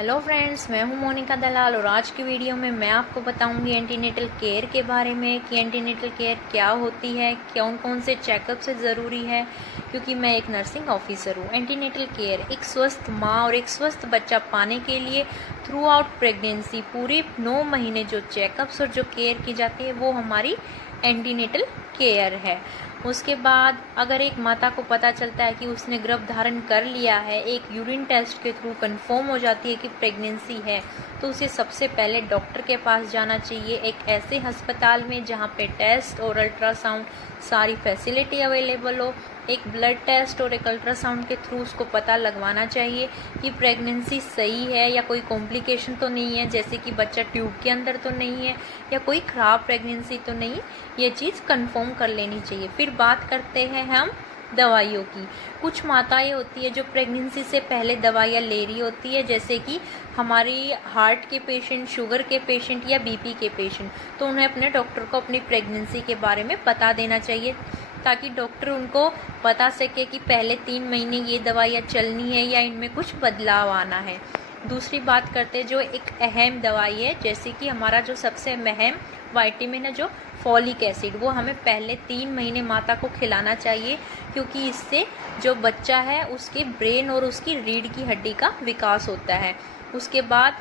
Hello friends, मैं हूं मोनिका दलाल और आज की वीडियो में मैं आपको बताऊंगी एंटीनेटल केयर के बारे में कि एंटीनेटल केयर क्या होती है, कौन कौन से चेकअप से ज़रूरी है। क्योंकि मैं एक नर्सिंग ऑफिसर हूं। एंटीनेटल केयर एक स्वस्थ माँ और एक स्वस्थ बच्चा पाने के लिए थ्रू आउट प्रेगनेंसी पूरे 9 महीने जो चेकअप्स और जो केयर की जाती है वो हमारी एंटीनेटल केयर है। उसके बाद अगर एक माता को पता चलता है कि उसने गर्भ धारण कर लिया है, एक यूरिन टेस्ट के थ्रू कंफर्म हो जाती है कि प्रेगनेंसी है, तो उसे सबसे पहले डॉक्टर के पास जाना चाहिए, एक ऐसे अस्पताल में जहां पे टेस्ट और अल्ट्रासाउंड सारी फैसिलिटी अवेलेबल हो। एक ब्लड टेस्ट और एक अल्ट्रासाउंड के थ्रू उसको पता लगवाना चाहिए कि प्रेगनेंसी सही है या कोई कॉम्प्लिकेशन तो नहीं है, जैसे कि बच्चा ट्यूब के अंदर तो नहीं है या कोई ख़राब प्रेगनेंसी तो नहीं, ये चीज़ कंफर्म कर लेनी चाहिए। फिर बात करते हैं हम दवाइयों की। कुछ माताएं होती है जो प्रेगनेंसी से पहले दवाइयाँ ले रही होती है, जैसे कि हमारी हार्ट के पेशेंट, शुगर के पेशेंट या बीपी के पेशेंट, तो उन्हें अपने डॉक्टर को अपनी प्रेगनेंसी के बारे में बता देना चाहिए ताकि डॉक्टर उनको बता सके कि पहले 3 महीने ये दवाइयाँ चलनी है या इनमें कुछ बदलाव आना है। दूसरी बात करते हैं जो एक अहम दवाई है, जैसे कि हमारा जो सबसे अहम विटामिन है जो फॉलिक एसिड, वो हमें पहले 3 महीने माता को खिलाना चाहिए, क्योंकि इससे जो बच्चा है उसके ब्रेन और उसकी रीढ़ की हड्डी का विकास होता है। उसके बाद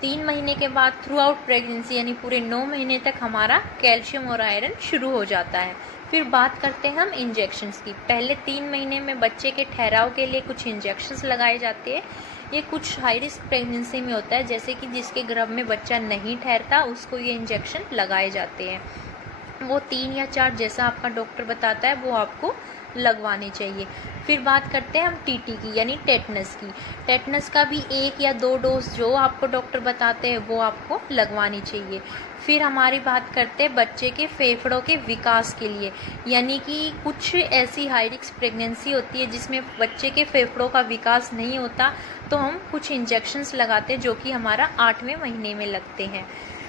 3 महीने के बाद थ्रू आउट प्रेगनेंसी यानी पूरे 9 महीने तक हमारा कैल्शियम और आयरन शुरू हो जाता है। फिर बात करते हैं हम इंजेक्शंस की। पहले 3 महीने में बच्चे के ठहराव के लिए कुछ इंजेक्शंस लगाए जाते हैं। ये कुछ हाई रिस्क प्रेगनेंसी में होता है, जैसे कि जिसके गर्भ में बच्चा नहीं ठहरता उसको ये इंजेक्शन लगाए जाते हैं। वो 3 या 4 जैसा आपका डॉक्टर बताता है वो आपको लगवाने चाहिए। फिर बात करते हैं हम टीटी की यानी टेटनस की। टेटनस का भी 1 या 2 डोज जो आपको डॉक्टर बताते हैं वो आपको लगवानी चाहिए। फिर हमारी बात करते हैं बच्चे के फेफड़ों के विकास के लिए, यानी कि कुछ ऐसी हाई रिस्क प्रेगनेंसी होती है जिसमें बच्चे के फेफड़ों का विकास नहीं होता, तो हम कुछ इंजेक्शंस लगाते हैं जो कि हमारा 8वें महीने में लगते हैं।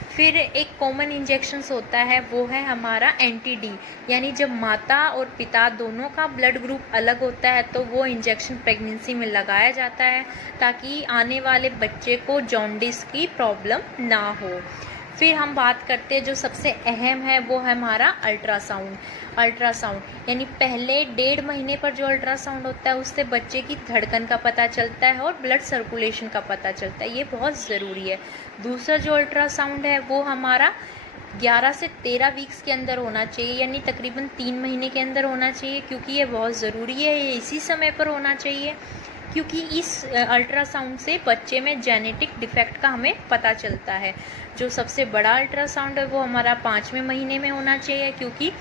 फिर एक कॉमन इंजेक्शंस होता है वो है हमारा एंटी-डी, यानी जब माता और पिता दोनों का ब्लड ग्रुप अलग होता है तो वो इंजेक्शन प्रेगनेंसी में लगाया जाता है ताकि आने वाले बच्चे को जॉन्डिस की प्रॉब्लम ना हो। फिर हम बात करते हैं जो सबसे अहम है वो है हमारा अल्ट्रासाउंड यानी पहले 1.5 महीने पर जो अल्ट्रासाउंड होता है उससे बच्चे की धड़कन का पता चलता है और ब्लड सर्कुलेशन का पता चलता है, ये बहुत ज़रूरी है। दूसरा जो अल्ट्रासाउंड है वो हमारा 11 से 13 वीक्स के अंदर होना चाहिए, यानी तकरीबन 3 महीने के अंदर होना चाहिए, क्योंकि ये बहुत ज़रूरी है। ये इसी समय पर होना चाहिए क्योंकि इस अल्ट्रासाउंड से बच्चे में जेनेटिक डिफेक्ट का हमें पता चलता है। जो सबसे बड़ा अल्ट्रासाउंड है वो हमारा 5वें महीने में होना चाहिए, क्योंकि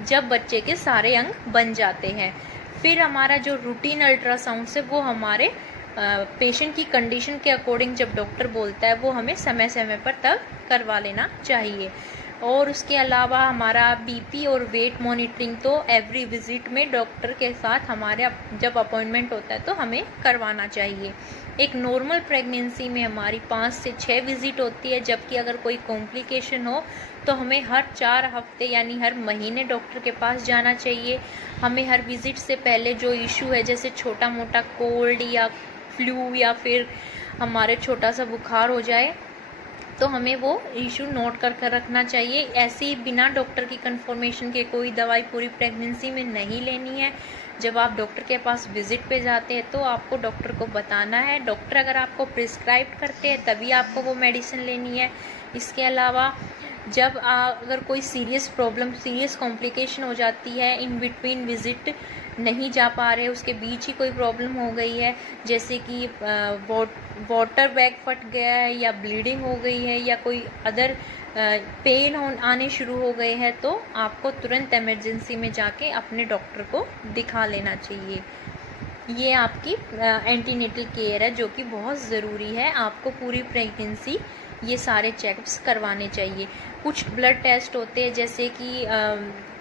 जब बच्चे के सारे अंग बन जाते हैं। फिर हमारा जो रूटीन अल्ट्रासाउंड है वो हमारे पेशेंट की कंडीशन के अकॉर्डिंग जब डॉक्टर बोलता है वो हमें समय समय पर तब करवा लेना चाहिए। और उसके अलावा हमारा बीपी और वेट मॉनिटरिंग तो एवरी विजिट में डॉक्टर के साथ हमारे जब अपॉइंटमेंट होता है तो हमें करवाना चाहिए। एक नॉर्मल प्रेगनेंसी में हमारी 5 से 6 विजिट होती है, जबकि अगर कोई कॉम्प्लिकेशन हो तो हमें हर 4 हफ्ते यानी हर महीने डॉक्टर के पास जाना चाहिए। हमें हर विजिट से पहले जो इशू है, जैसे छोटा मोटा कोल्ड या फ्लू या फिर हमारे छोटा सा बुखार हो जाए, तो हमें वो इशू नोट कर रखना चाहिए। ऐसे ही बिना डॉक्टर की कंफर्मेशन के कोई दवाई पूरी प्रेगनेंसी में नहीं लेनी है। जब आप डॉक्टर के पास विजिट पे जाते हैं तो आपको डॉक्टर को बताना है। डॉक्टर अगर आपको प्रिस्क्राइब करते हैं तभी आपको वो मेडिसिन लेनी है। इसके अलावा जब अगर कोई सीरियस प्रॉब्लम, सीरियस कॉम्प्लिकेशन हो जाती है, इन बिटवीन विजिट नहीं जा पा रहे, उसके बीच ही कोई प्रॉब्लम हो गई है, जैसे कि वाटर बैग फट गया है या ब्लीडिंग हो गई है या कोई अदर पेन आने शुरू हो गए हैं, तो आपको तुरंत इमरजेंसी में जाके अपने डॉक्टर को दिखा लेना चाहिए। ये आपकी एंटीनेटल केयर है जो कि बहुत ज़रूरी है। आपको पूरी प्रेगनेंसी ये सारे चेकअप्स करवाने चाहिए। कुछ ब्लड टेस्ट होते हैं, जैसे कि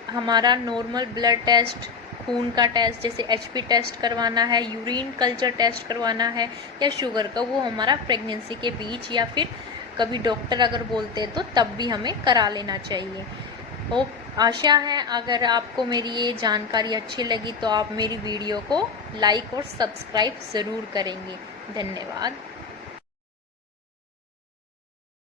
हमारा नॉर्मल ब्लड टेस्ट, खून का टेस्ट, जैसे एचपी टेस्ट करवाना है, यूरिन कल्चर टेस्ट करवाना है या शुगर का, वो हमारा प्रेगनेंसी के बीच या फिर कभी डॉक्टर अगर बोलते हैं तो तब भी हमें करा लेना चाहिए। आशा है अगर आपको मेरी ये जानकारी अच्छी लगी तो आप मेरी वीडियो को लाइक और सब्सक्राइब ज़रूर करेंगे। धन्यवाद।